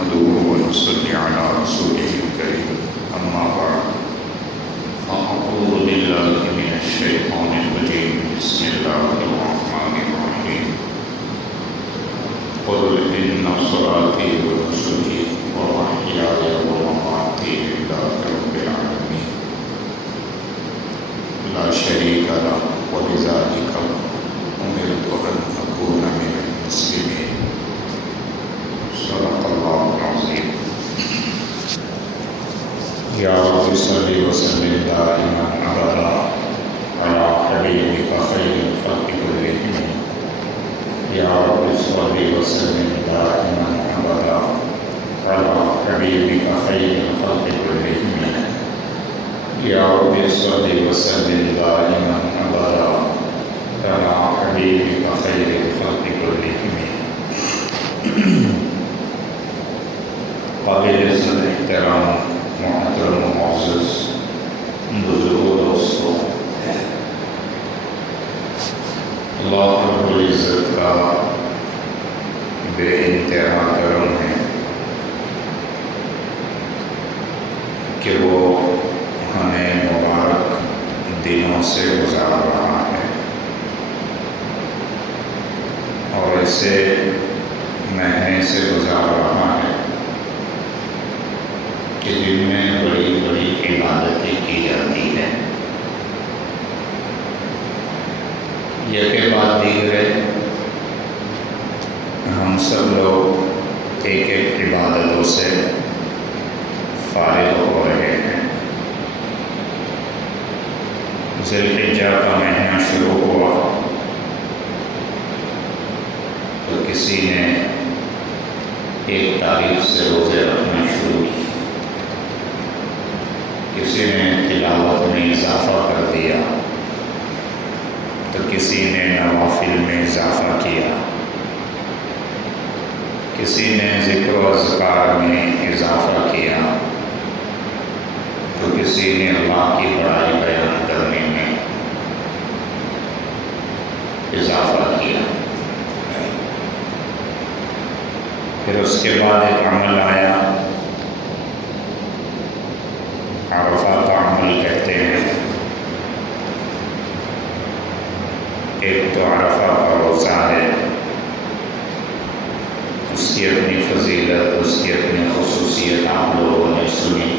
نحمده ونصلي على رسوله الكريم أما بعد فأعوذ بالله من الشيطان الرجيم بسم الله الرحمن الرحيم قل إن صلاتي ونسكي ومحياي ومماتي لله رب العالمين لا شريك له وبذلك أمرت أن أكون من المسلمين صدق الله العظيم يا رب صل وسلم دائما أبدا على حبيبك خير الخلق كلهم يا رب صل وسلم دائما أبدا على حبيبك خير الخلق كلهم يا رب صل وسلم دائما أبدا على حبيبك خير الخلق كلهم قابل عزت احترام محترم معزز بزرگوں دوستوں، اللہ رب العزت کا بے انتہا کرم ہے کہ وہ ہمیں مبارک دنوں سے گزار رہا ہے اور ایسے مہینے سے گزار رہا ہے کہ جن میں بڑی بڑی عبادتیں کی جاتی ہیں، یہ کے بعد دیگر ہم سب لوگ ایک ایک عبادتوں سے فارغ ہو رہے ہیں۔ ذی الحجہ کا مہینہ شروع ہوا تو کسی نے ایک تاریخ سے روزے رکھنا شروع کی، کسی نے تلاوت میں اضافہ کر دیا تو کسی نے نوافل میں اضافہ کیا، کسی نے ذکر و اذکار میں اضافہ کیا تو کسی نے اللہ کی بڑائی بیان کرنے میں اضافہ کیا۔ پھر اس کے بعد ایک عمل آیا، عرفہ کا عمل کہتے ہیں۔ ایک تو عرفہ کا روزہ ہے، اس کی اپنی فضیلت، اس کی اپنی خصوصیت آپ لوگوں نے سنی۔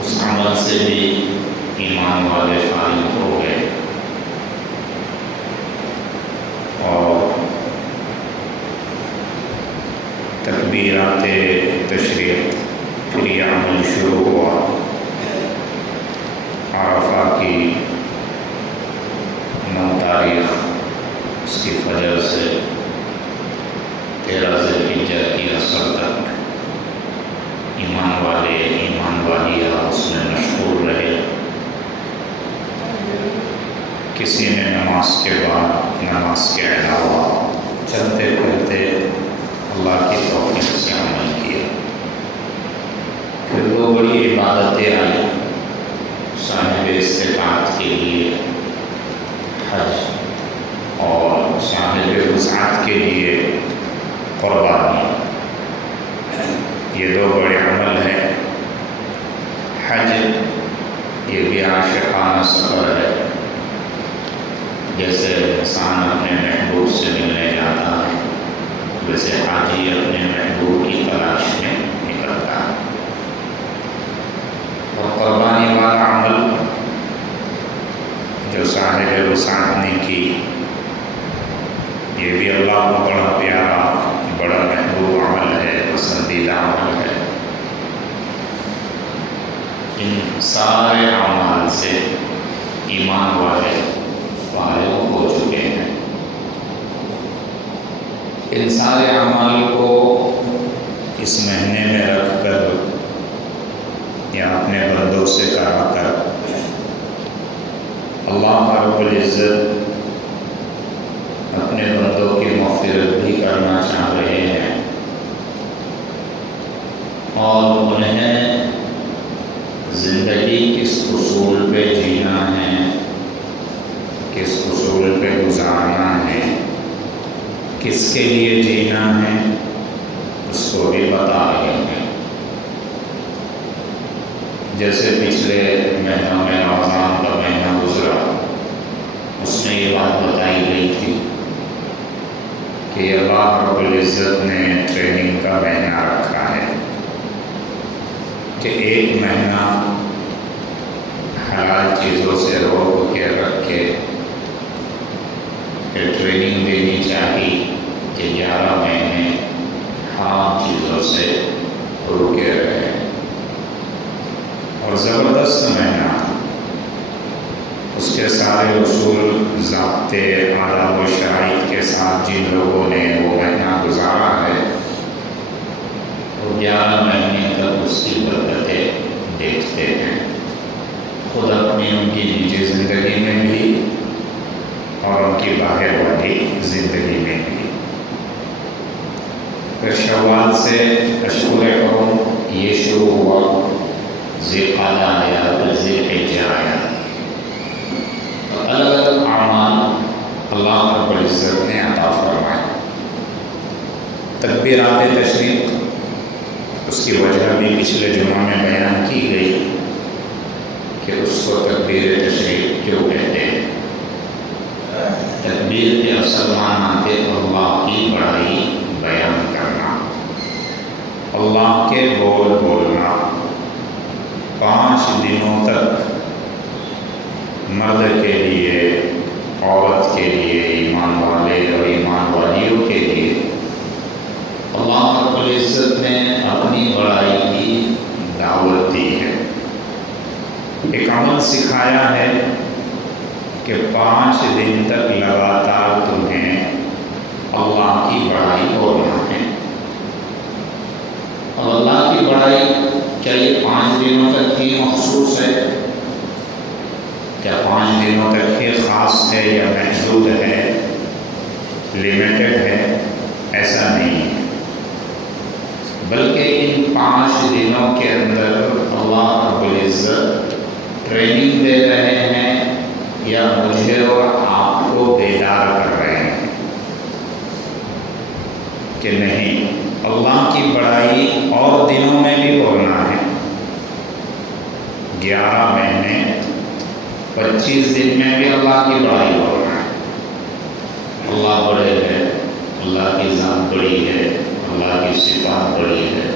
اس عمل سے بھی ایمان والے فارغ ہو گئے اور تکبیرات تشریق پھر یہ عمل شروع ہوا۔ عرفہ کی 9 تاریخ اس کی فجر سے 13 ذی الحجہ کی عصر تک ایمان والے ایمان والیاں اس میں مشغول رہے۔ کسی نے نماز کے بعد، نماز کے علاوہ چلتے پھرتے اللہ کی توفیق سے عمل کیا۔ پھر 2 بڑی عبادتیں آئیں صاحب استطاعت کے لیے، حج، اور صاحب وسعت کے لیے قربانی۔ یہ 2 بڑے عمل ہیں۔ حج یہ بھی عاشقانہ سفر ہے، جیسے انسان اپنے محبوب سے ملنے جاتا ہے ویسے حاجی اپنے محبوب کی تلاش میں نکلتا ہے۔ اور قربانی والا عمل جو صاحب وسعت نے کی، یہ بھی اللہ کو بڑا پیارا، بڑا محبوب عمل ہے، پسندیدہ عمل ہے۔ ان سارے اعمال سے ایمان والے فارغ ہو چکے ہیں۔ ان سارے اعمال کو اس مہینے میں رکھ کر یا اپنے بندوں سے کرا کر اللہ رب العزت اپنے بندوں کی مغفرت بھی کرنا چاہ رہے ہیں اور انہیں زندگی کس اصول پہ جینا ہے، کس اصول پہ گزارنا ہے، کس کے لیے جینا ہے کو بھی بتا رہے ہیں۔ جیسے پچھلے مہینوں میں رمضان کا مہینہ گزرا، اس میں یہ بات بتائی گئی تھی کہ اللہ رب العزت نے ٹریننگ کا مہینہ رکھا ہے کہ ایک مہینہ حلال چیزوں سے روک کے رکھ کے پھر ٹریننگ دینی چاہیے کہ 11 مہینے حرام چیزوں سے روکے رہے، اور زبردست مہینہ، اس کے سارے اصول، ضابطے، آداب و شرائط کے ساتھ جن لوگوں نے وہ مہینہ گزارا ہے وہ 11 مہینے تک اس کی برکتیں دیکھتے ہیں، خود اپنی ان کی نجی زندگی میں بھی اور ان کی باہر والی زندگی میں بھی۔ پھر شوال سے اشہر حرم یہ شروع ہوا، ذوالقعدہ آیا، پھر ذوالحجہ آیا، الگ الگ اعمال اللہ رب العزت نے عطا فرمائے۔ تکبیرات تشریق، اس کی وجہ بھی پچھلے جمعہ میں بیان کی گئی کہ اس کو تکبیر تشریق کیوں کہتے ہیں۔ تکبیر کے اصل معنی ہے اللہ کی بڑائی بیان کرنا، اللہ کے بول بولنا۔ 5 دنوں تک مرد کے لیے، عورت کے لیے، ایمان والے اور ایمان والیوں کے لیے اللہ رب العزت نے اپنی بڑائی کی دعوت دی ہے، ایک عمل سکھایا ہے کہ 5 دن تک لگاتار تمہیں اللہ کی بڑائی بولنا ہے۔ اور اللہ کی بڑائی کیا یہ 5 دنوں تک ہی مخصوص ہے؟ کیا 5 دنوں تک ہی خاص ہے یا محدود ہے، لمیٹڈ ہے؟ ایسا نہیں ہے، بلکہ ان 5 دنوں کے اندر اللہ رب العزت ٹریننگ دے رہے ہیں یا مجھے اور آپ کو بیدار کر رہے ہیں کہ نہیں، اللہ کی بڑائی اور دنوں میں بھی بولنا ہے۔ 11 مہینے 25 دن میں بھی اللہ کی بڑائی بولنا ہے۔ اللہ بڑے ہے، اللہ کی ذات بڑی ہے، اللہ کی صفات بڑی ہے،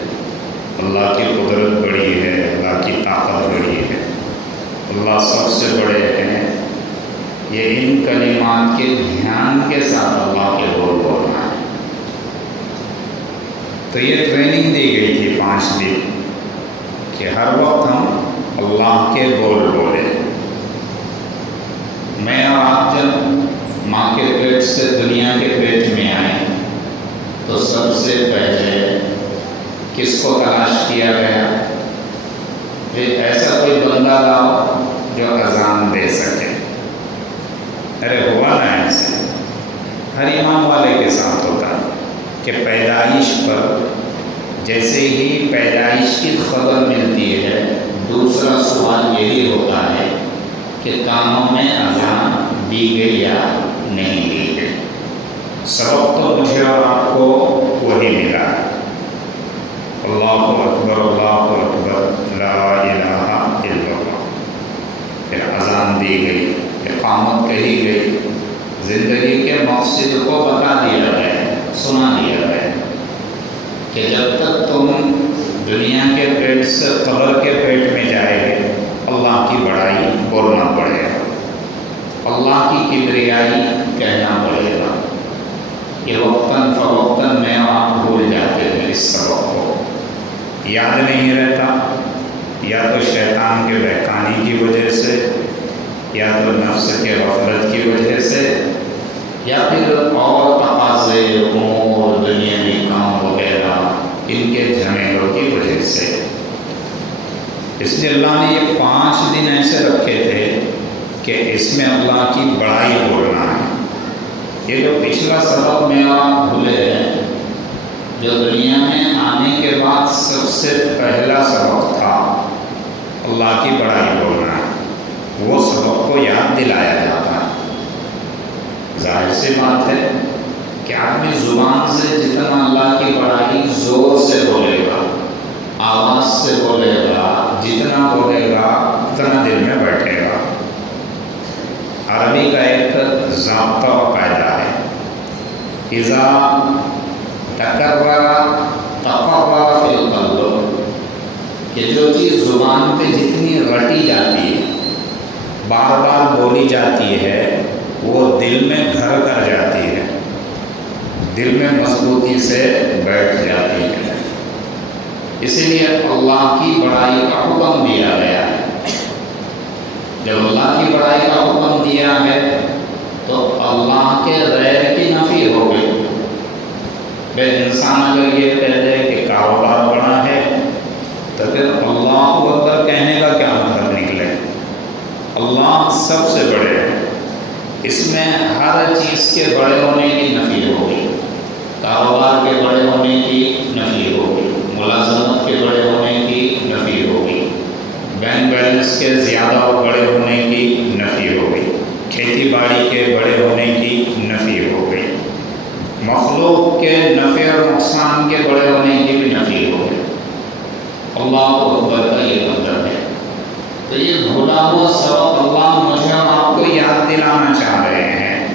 اللہ کی قدرت بڑی ہے، اللہ کی طاقت بڑی ہے، اللہ سب سے بڑے ہیں۔ یہ ان کلمات کے دھیان کے ساتھ اللہ کے بول بولنا ہے۔ تو یہ ٹریننگ دی گئی تھی 5 دن کہ ہر وقت ہم اللہ کے بول بولے۔ میں اور آپ جب ماں کے پیٹ سے دنیا کے پیٹ میں آئے تو سب سے پہلے کس کو تلاش کیا گیا کہ ایسا کوئی بندہ لاؤ جو اذان دے سکے؟ ارے ہوا نا ایسے، ہر ایمان والے کے ساتھ ہوتا ہے کہ پیدائش پر جیسے ہی پیدائش کی خبر ملتی ہے، دوسرا سوال یہی ہوتا ہے کہ کانوں میں اذان دی گئی یا نہیں دی گئی۔ سبق تو مجھے اور آپ کو وہی ملا ہے، اللہ اکبر، اللہ اکبر، لا الہ الا اللہ۔ پھر اذان دی گئی، اقامت کہی گئی، زندگی کے مقصد کو بتا دیا گیا، سنا دیا گیا کہ جب تک تم دنیا کے پیٹ سے قبر کے پیٹ میں جائے گے اللہ کی بڑائی بولنا پڑے گا، اللہ کی کبریائی کہنا پڑے گا۔ یہ وقتاً فوقتاً میں اور آپ بھول جاتے ہیں، اس سبق کو یاد نہیں رہتا، یا تو شیطان کے بہکانے کی وجہ سے، یا تو نفس کے غفلت کی وجہ سے، یا پھر اور تقاضے، امور، دنیاوی کام وغیرہ ان کے جھمیلوں کی وجہ سے۔ اس لیے اللہ نے یہ 5 دن ایسے رکھے تھے کہ اس میں اللہ کی بڑائی بولنا ہے۔ یہ جو پچھلا سبق میں آپ بھولے ہیں، جو دنیا میں آنے کے بعد سب سے پہلا سبق تھا اللہ کی بڑائی بولنا ہے، وہ سبق کو یاد دلایا جاتا ہے۔ ظاہر سی بات ہے کہ آدمی زبان سے جتنا اللہ کی بڑائی زور سے سے بولے گا، جتنا بولے گا اتنا دل میں بیٹھے گا۔ عربی کا ایک ضابطہ و قاعدہ ہے، اذا تکرر تقرر فی القلب، کہ جو چیز زبان پہ جتنی رٹی جاتی ہے، بار بار بولی جاتی ہے، وہ دل میں گھر کر جاتی ہے، دل میں مضبوطی سے بیٹھ جاتی ہے۔ اسی لیے اللہ کی بڑائی کا حکم دیا گیا ہے۔ جب اللہ کی بڑائی کا حکم دیا ہے تو اللہ کے غیر کی نفی ہو گئی۔ بے انسان اگر یہ کہہ دے کہ کاروبار بڑا ہے تو پھر اللہ اکبر کہنے کا کیا مطلب نکلے؟ اللہ سب سے بڑے ہیں، اس میں ہر چیز کے بڑے ہونے کی نفی ہوگی، کاروبار کے بڑے ہونے کی نفی ہوگی، ملازمت کے بڑے ہونے کی نفی ہوگی، بینک بیلنس کے زیادہ اور بڑے ہونے کی نفی ہوگی، کھیتی باڑی کے بڑے ہونے کی نفی ہو گئی، مخلوق کے نفع اور نقصان کے بڑے ہونے کی بھی نفی ہو گئی۔ اللہ اکبر کا یہ مطلب ہے۔ تو یہ بھولا ہوا سبق اللہ مجھے اور آپ کو یاد دلانا چاہ رہے ہیں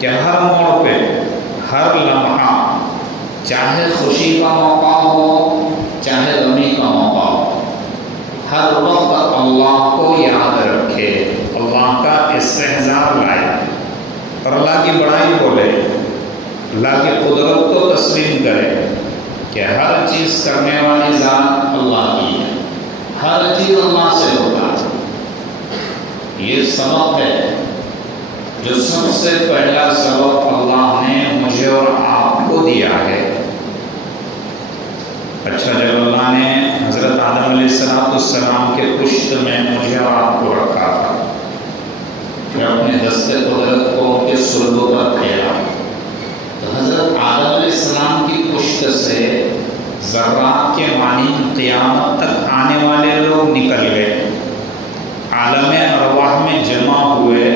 کہ ہر موڑ پہ، ہر لمحہ، چاہے خوشی کا موقع ہو چاہے غمی کا موقع ہو، ہر وقت اللہ کو یاد رکھے، اللہ کا استحضار لائے اور اللہ کی بڑائی بولے، اللہ کی قدرت کو تسلیم کرے کہ ہر چیز کرنے والی ذات اللہ کی ہے، ہر چیز اللہ سے ہوتا ہے۔ یہ سبق ہے جو سب سے پہلا سبق اللہ نے مجھے اور آپ کو دیا ہے۔ اچھا، جب اللہ نے حضرت آدم علیہ السلام کے پشت میں مجھے اور آپ کو رکھا تھا، پھر اپنے دست قدرت کو ان کے سلبوں پر پھیلا، تو حضرت آدم علیہ السلام کی پشت سے ذرات کے مانند قیامت تک آنے والے لوگ نکل گئے، عالم ارواح میں جمع ہوئے،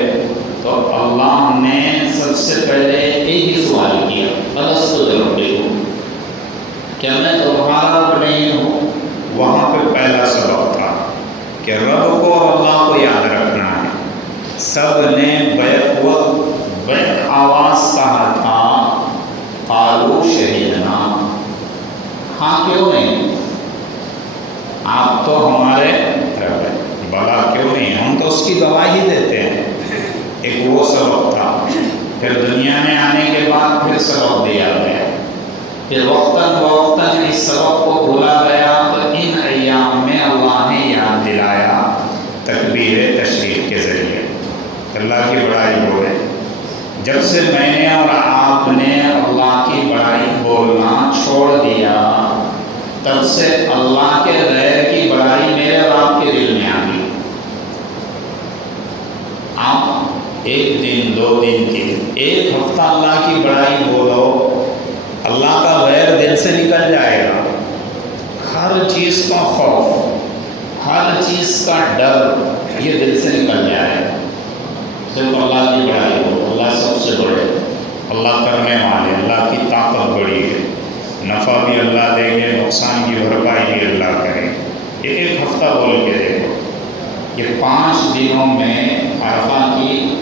تو اللہ نے سب سے پہلے ایک ہی سوال کیا، الست بربکم، کیا میں تمہارا رب نہیں ہوں؟ وہاں پہ پہلا سبق تھا کہ رب کو اور اللہ کو یاد رکھنا ہے۔ سب نے بیک آواز کہا تھا، قالوا شہدنا، ہاں کیوں نہیں، آپ تو ہمارے رب ہیں، بلا کیوں نہیں، ہم تو اس کی گواہی دیتے ہیں۔ ایک وہ سبق تھا۔ پھر دنیا میں آنے کے بعد پھر سبق دیا گیا، پھر وقتاً فوقتاً اس سبق کو بھولا گیا، تو ان ایام میں اللہ نے یاد دلایا تکبیر تشریف کے ذریعے۔ اللہ کی بڑائی بولے۔ جب سے میں نے اور آپ نے اللہ کی بڑائی بولنا چھوڑ دیا، تب سے اللہ کے غیر کی بڑائی میرے اور آپ کے دل میں آ گئی۔ آپ ایک دن، 2 دن، 3 دن، 1 ہفتہ اللہ کی بڑائی بولو، اللہ کا غیر دل سے نکل جائے گا۔ ہر چیز کا خوف، ہر چیز کا ڈر یہ دل سے نکل جائے گا۔ صرف اللہ کی بڑائی ہو، اللہ سب سے بڑے، اللہ کرنے والے، اللہ کی طاقت بڑی ہے، نفع بھی اللہ دیں گے، نقصان کی بھرپائی بھی اللہ کرے۔ یہ 1 ہفتہ بول کے دیکھو۔ یہ 5 دنوں میں عرفہ کی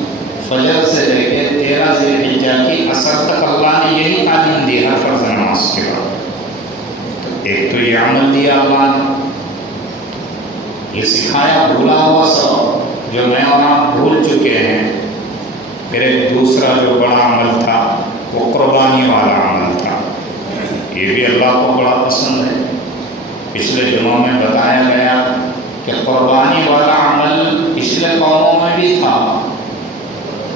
فجر سے لے کے 13 ذی الحجہ کی عصر تک اللہ نے یہی تعلیم دی ہر فرض نماز کے بعد۔ ایک تو یہ عمل دیا اللہ نے، یہ سکھایا بھولا ہوا سبق جو میں اور آپ بھول چکے ہیں۔ پھر ایک دوسرا جو بڑا عمل تھا وہ قربانی والا عمل تھا، یہ بھی اللہ کو بڑا پسند ہے۔ پچھلے دنوں میں بتایا گیا کہ قربانی والا عمل پچھلے قوموں میں بھی تھا،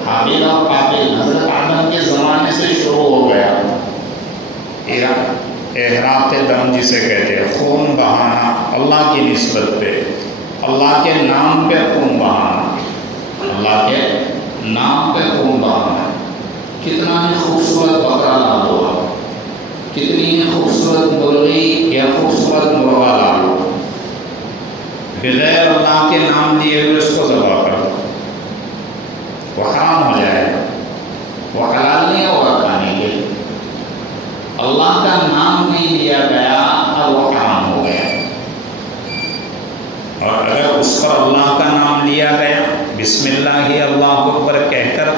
حابیل اور قابیل حضرت آدم کے زمانے سے شروع ہو گیا۔ احراق دم جسے کہتے ہیں، خون بہانا اللہ کی نسبت پہ، اللہ کے نام پہ خون بہانا، اللہ کے نام پہ خون بہانا۔ کتنا ہی خوبصورت بکرا لا لو، کتنی ہی خوبصورت مرغی یا خوبصورت مرغا لا لو، بغیر اللہ کے نام دیے ہوئے اس کو ذبح کر دو، وہ حرام ہو جائے گا، وہ حلال نہیں ہوگا کھانے کے لیے۔ اللہ کا نام نہیں لیا گیا اور وہ حرام ہو گیا۔ اگر اس پر اللہ کا نام لیا گیا، بسم اللہ اللہ اکبر کہہ کر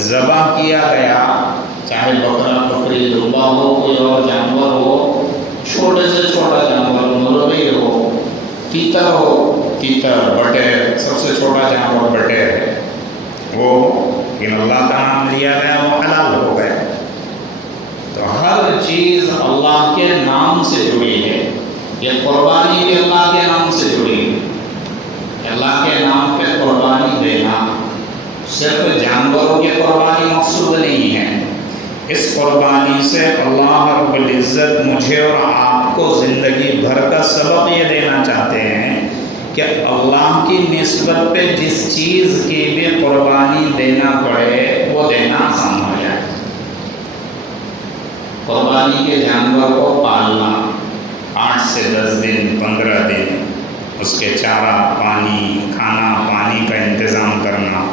ذبح کیا گیا، چاہے بکرا بکری دمبا ہو، کوئی اور جانور ہو، چھوٹے سے چھوٹا جانور، مرغی ہو، تیتر ہو، تیتر بٹیر، سب سے چھوٹا جانور بٹیر ہے وہ، لیکن اللہ کا نام لیا گیا وہ حلال ہو گیا۔ تو ہر چیز اللہ کے نام سے جڑی ہے۔ یہ قربانی بھی اللہ کے نام سے جڑی ہے۔ اللہ کے نام پہ قربانی دینا صرف جانوروں کی قربانی مقصود نہیں ہے، اس قربانی سے اللہ رب العزت مجھے اور آپ کو زندگی بھر کا سبق یہ دینا چاہتے ہیں کہ اللہ کی نسبت پہ جس چیز کی بھی قربانی دینا پڑے وہ دینا آسان ہو جائے۔ قربانی کے جانور کو پالنا 8 سے 10 دن 15 دن، اس کے چارہ پانی، کھانا پانی کا انتظام کرنا،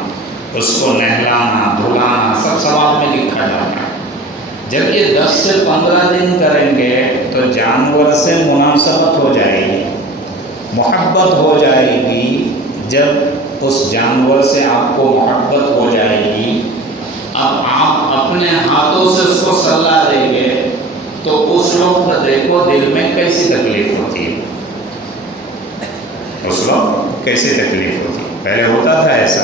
اس کو نہلانا دھلانا سب ثواب میں لکھا جاتا ہے۔ جب یہ 10 سے 15 دن کریں گے تو جانور سے مناسبت ہو جائے گی، محبت ہو جائے گی۔ جب اس جانور سے آپ کو محبت ہو جائے گی، اب آپ اپنے ہاتھوں سے اس کو صلاح دیں گے تو اس وقت دیکھو دل میں کیسی تکلیف ہوتی ہے، اس وقت کیسی تکلیف ہوتی ہے۔ پہلے ہوتا تھا ایسا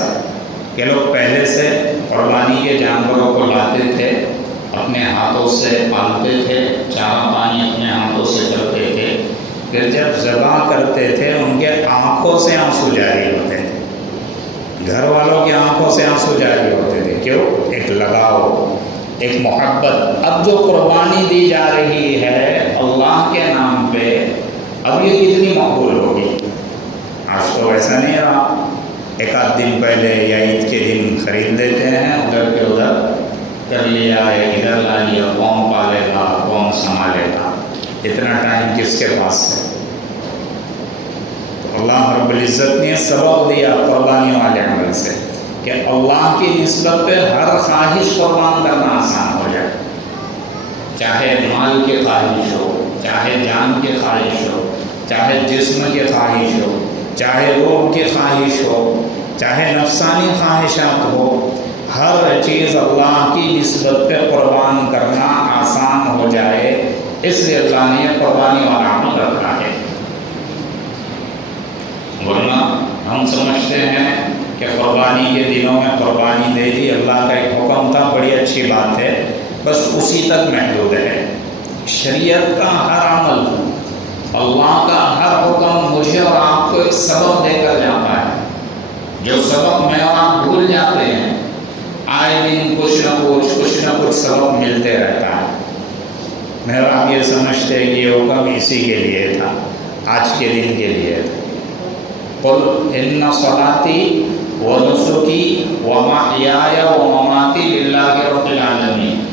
کہ لوگ پہلے سے قربانی کے جانوروں کو لاتے تھے، اپنے ہاتھوں سے پالتے تھے، چارہ پانی اپنے ہاتھوں سے کرتے تھے، پھر جب ذبح کرتے تھے ان کے آنکھوں سے آنسو جاری ہوتے تھے، گھر والوں کی آنکھوں سے آنسو جاری ہوتے تھے۔ کیوں؟ ایک لگاؤ، ایک محبت۔ اب جو قربانی دی جا رہی ہے اللہ کے نام پہ، اب یہ کتنی مقبول ہوگی؟ آج تو ایسا نہیں رہا، ایک آدھ دن پہلے یا عید کے دن خرید لیتے ہیں، ادھر کے ادھر کر لیا یا ادھر لا لیا، کون پالے گا کون سنبھالے گا، اتنا ٹائم کس کے پاس ہے؟ تو اللہ رب العزت نے سبق دیا قربانی والے عمل سے کہ اللہ کی نسبت پہ ہر خواہش قربان کرنا آسان ہو جائے، چاہے مال کی خواہش ہو، چاہے جان کی خواہش ہو، چاہے جسم کی خواہش ہو، چاہے روح کی خواہش ہو، چاہے نفسانی خواہشات ہو، ہر چیز اللہ کی نسبت پہ قربان کرنا آسان ہو جائے، اس لیے اللہ نے قربانی والا عمل رکھا ہے۔ ورنہ ہم سمجھتے ہیں کہ قربانی کے دنوں میں قربانی دے دی، اللہ کا ایک حکم تھا، بڑی اچھی بات ہے، بس اسی تک محدود ہے۔ شریعت کا ہر عمل، اللہ کا ہر حکم مجھے اور آپ کو ایک سبق دے کر جاتا ہے، جو سبق میں اور آپ بھول جاتے ہیں۔ آئے دن کچھ نہ کچھ سبق ملتے رہتا ہے، میں اور آپ یہ سمجھتے ہیں کہ یہ حکم اسی کے لیے تھا، آج کے دن کے لیے تھا۔ قل ان صلاتی ونسکی ومحیای ومماتی للہ رب العالمین۔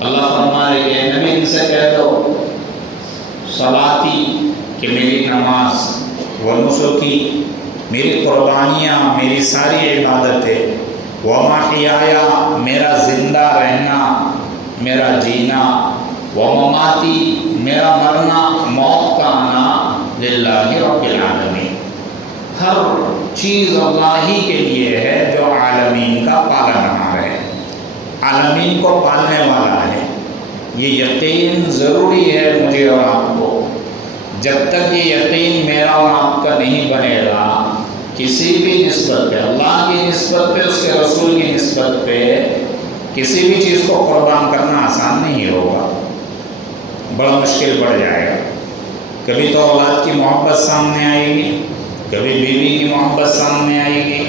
اللہ فرما رہے ہیں نبی ان سے کہہ دو صلاتی کہ میری نماز، ونسکی میری قربانیاں، میری ساری عبادتیں، ومحیای میرا زندہ رہنا، میرا جینا، ومماتی میرا مرنا، موت کا آنا، للہ رب العالمین، ہر چیز اللہ ہی کے لیے ہے جو عالمین کا پالنہار ہے، عالمین کو پالنے والا ہے۔ یہ یقین ضروری ہے مجھے اور آپ کو۔ جب تک یہ یقین میرا اور آپ کا نہیں بنے گا، کسی بھی نسبت پہ، اللہ کی نسبت پہ، اس کے رسول کی نسبت پہ کسی بھی چیز کو قربان کرنا آسان نہیں ہوگا، بڑا مشکل پڑ جائے گا۔ کبھی تو اولاد کی محبت سامنے آئے گی، کبھی بیوی کی محبت سامنے آئے گی،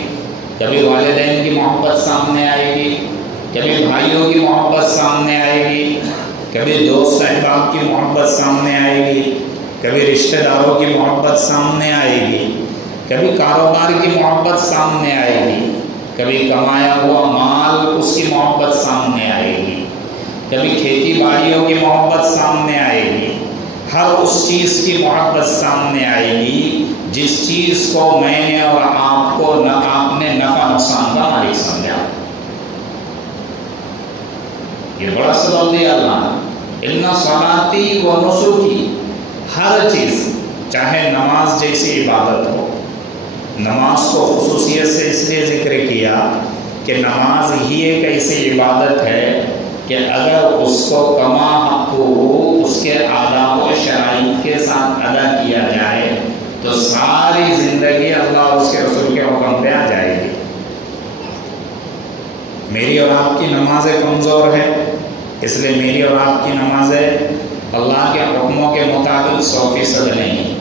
کبھی والدین کی محبت سامنے آئے گی، کبھی بھائیوں کی محبت سامنے آئے گی، کبھی دوست احباب کی محبت سامنے آئے گی، کبھی رشتہ داروں کی محبت سامنے آئے گی، کبھی کاروبار کی محبت سامنے آئے گی، کبھی کمایا ہوا مال اس کی محبت سامنے آئے گی، کبھی کھیتی باڑیوں کی محبت سامنے آئے گی، ہر اس چیز کی محبت سامنے آئے گی جس چیز کو میں نے اور آپ کو آپ نے نفع نقصان کا مالک سمجھا۔ یہ بڑا سبب دیا اللہ نے، ان صلاتی و نسکی، ہر چیز، چاہے نماز جیسی عبادت ہو، نماز کو خصوصیت سے اس لیے ذکر کیا کہ نماز ہی ایک ایسی عبادت ہے کہ اگر اس کو کما حق اس کے آداب و شرائط کے ساتھ ادا کیا جائے تو ساری زندگی اللہ اس کے رسول کے حکم پہ آ جائے گی۔ میری اور آپ کی نمازیں کمزور ہے، اس لیے میری اور آپ کی نمازیں اللہ کے حکموں کے مطابق 100% نہیں،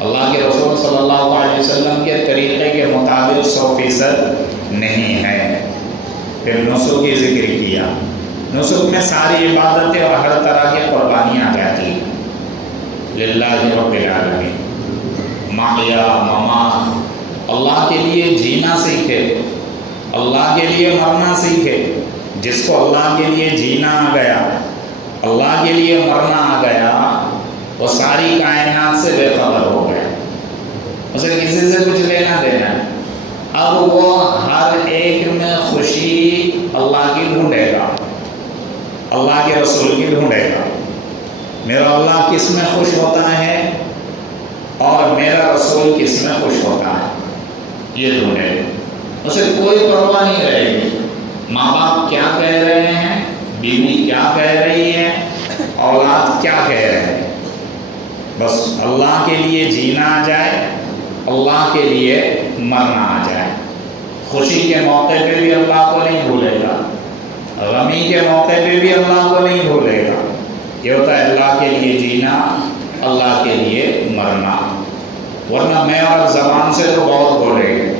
اللہ کے رسول صلی اللہ علیہ وسلم کے طریقے کے مطابق 100% نہیں ہے۔ پھر نسک کی ذکر کیا، نسک میں ساری عبادتیں اور ہر طرح کی قربانیاں آ جاتی ہیں۔ للہ رب العالمین، محیا ممات، اللہ کے لیے جینا سیکھے، اللہ کے لیے مرنا سیکھے۔ جس کو اللہ کے لیے جینا آ گیا، اللہ کے لیے مرنا آ گیا، وہ ساری کائنات سے بے خبر ہو گیا، اسے کسی سے کچھ لینا دینا۔ اب وہ ہر ایک میں خوشی اللہ کی ڈھونڈے گا، اللہ کے رسول کی ڈھونڈے گا۔ میرا اللہ کس میں خوش ہوتا ہے اور میرا رسول کس میں خوش ہوتا ہے، یہ ڈھونڈے گا۔ اسے کوئی پرواہ نہیں رہے گی ماں باپ کیا کہہ رہے ہیں، بیوی کیا کہہ رہی ہے، اولاد کیا کہہ رہے ہیں، بس اللہ کے لیے جینا آ جائے، اللہ کے لیے مرنا آ جائے۔ خوشی کے موقع پہ بھی اللہ کو نہیں بھولے گا، غمی کے موقع پہ بھی اللہ کو نہیں بھولے گا۔ یہ ہوتا ہے اللہ کے لیے جینا، اللہ کے لیے مرنا۔ ورنہ میں اور زبان سے تو بہت بولیں گے،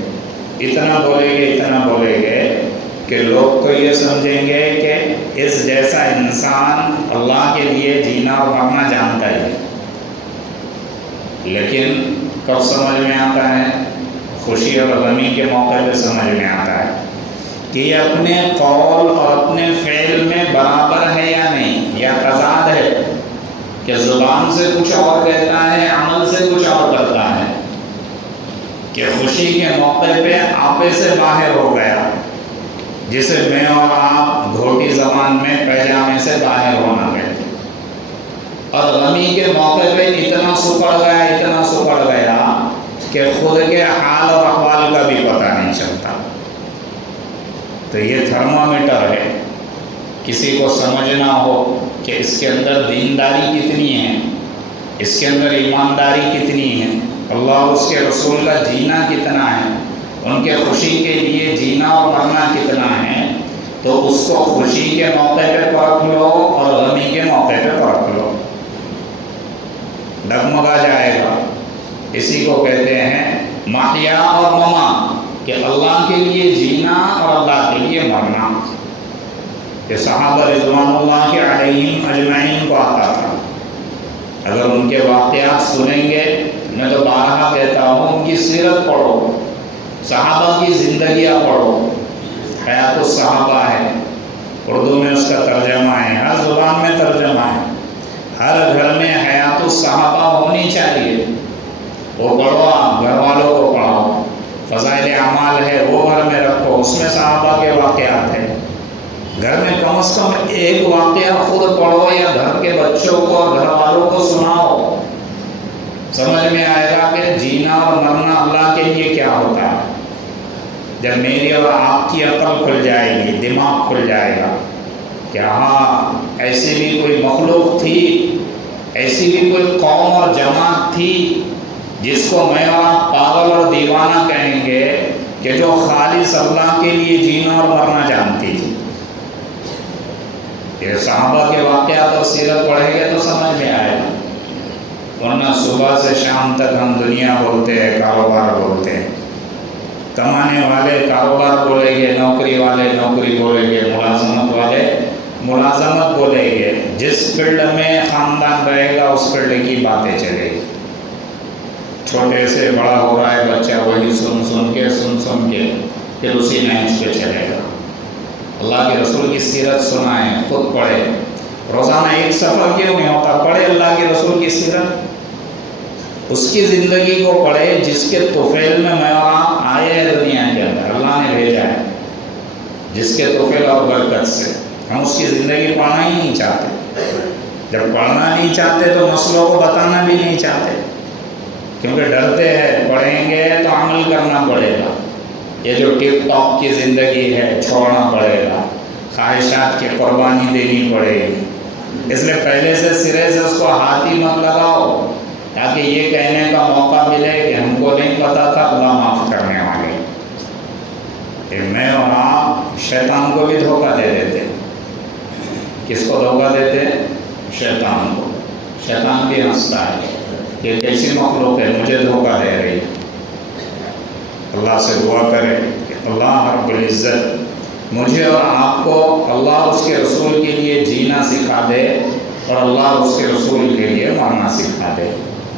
اتنا بولیں گے کہ لوگ تو یہ سمجھیں گے کہ اس جیسا انسان اللہ کے لیے جینا اور مرنا جانتا ہے، لیکن کب سمجھ میں آتا ہے؟ خوشی اور غمی کے موقع پہ سمجھ میں آتا ہے کہ یہ اپنے قول اور اپنے فعل میں برابر ہے یا نہیں، یا تضاد ہے کہ زبان سے کچھ اور کہتا ہے، عمل سے کچھ اور کرتا ہے، کہ خوشی کے موقع پہ آپے سے باہر ہو گیا، جسے میں اور آپ گھوٹی زبان میں پیجامے سے باہر ہونا کہتے ہیں، اور غمی کے موقع پہ اتنا سکڑ گیا کہ خود کے حال اور احوال کا بھی پتہ نہیں چلتا۔ تو یہ تھرمامیٹر ہے، کسی کو سمجھنا ہو کہ اس کے اندر دینداری کتنی ہے، اس کے اندر ایمانداری کتنی ہے، اللہ اور اس کے رسول کا جینا کتنا ہے، ان کے خوشی کے لیے جینا اور مرنا کتنا ہے، تو اس کو خوشی کے موقع پہ پرکھ لو اور غمی کے موقع پہ پرکھ لو، ڈگمگا جائے گا۔ اسی کو کہتے ہیں محیا اور ممات، کہ اللہ کے لیے جینا اور اللہ کے لیے مرنا۔ کہ صحابہ رضوان اللہ علیہم اجمعین کو آتا تھا، اگر ان کے واقعات سنیں گے، میں تو بارہا کہتا ہوں ان کی سیرت پڑھو، صحابہ کی زندگیاں پڑھو، حیات الصحابہ ہے، اردو میں اس کا ترجمہ ہے، ہر زبان میں ترجمہ ہے، ہر گھر میں حیات الصحابہ ہونی چاہیے، وہ پڑھو، آپ گھر والوں کو پڑھاؤ۔ فضائل اعمال ہے وہ گھر میں رکھو، اس میں صحابہ کے واقعات ہیں، گھر میں کم از کم ایک واقعہ خود پڑھو یا گھر کے بچوں کو اور گھر والوں کو سناؤ، سمجھ میں آئے گا کہ جینا اور مرنا اللہ کے لیے کیا ہوتا ہے۔ جب میری اور آپ کی عقل کھل جائے گی، دماغ کھل جائے گا کہ ہاں ایسی بھی کوئی مخلوق تھی، ایسی بھی کوئی قوم اور جماعت تھی جس کو میں اور آپ پاگل اور دیوانہ کہیں گے، کہ جو خالص اللہ کے لیے جینا اور مرنا جانتی تھی۔ یہ صحابہ کے واقعات اور سیرت پڑھیں گے تو سمجھ میں آئے گا، ورنہ صبح سے شام تک ہم دنیا بولتے ہیں، کاروبار بولتے ہیں، کمانے والے کاروبار بولیں گے، نوکری والے نوکری بولیں گے، ملازمت والے ملازمت بولیں گے، جس فیلڈ میں خاندان رہے گا اس فیلڈ کی باتیں چلے گی۔ چھوٹے سے بڑا ہو رہا ہے بچہ، وہی سن کے پھر اسی نہج پہ چلے گا۔ اللہ کے رسول کی سیرت سنائیں، خود پڑھے، روزانہ ایک صفحہ کیوں نہیں ہوتا، پڑھے اللہ کے رسول کی سیرت، اس کی زندگی کو پڑھے جس کے طفیل میں میں اور آپ آئے ہیں دنیا کے اندر، اللہ نے بھیجا ہے، جس کے طفیل اور برکت سے ہم اس کی زندگی پڑھنا ہی نہیں چاہتے۔ جب پڑھنا نہیں چاہتے تو مسئلوں کو بتانا بھی نہیں چاہتے، کیونکہ ڈرتے ہیں پڑھیں گے تو عمل کرنا پڑے گا، یہ جو ٹپ ٹاپ کی زندگی ہے چھوڑنا پڑے گا، خواہشات کی قربانی دینی پڑے گی۔ اس لیے پہلے سے سرے سے اس کو ہاتھ ہی مت لگاؤ، تاکہ یہ کہنے کا موقع ملے کہ ہم کو نہیں پتا تھا، اللہ معاف کرنے والے۔ کہ میں اور آپ شیطان کو بھی دھوکہ دے دیتے۔ کس کو دھوکہ دیتے؟ شیطان کو۔ شیطان بھی ہنستا ہے، یہ کیسی مخلوق ہے مجھے دھوکہ دے رہی۔ اللہ سے دعا کرے کہ اللہ رب العزت مجھے اور آپ کو اللہ اس کے رسول کے لیے جینا سکھا دے، اور اللہ اس کے رسول کے لیے مرنا سکھا دے۔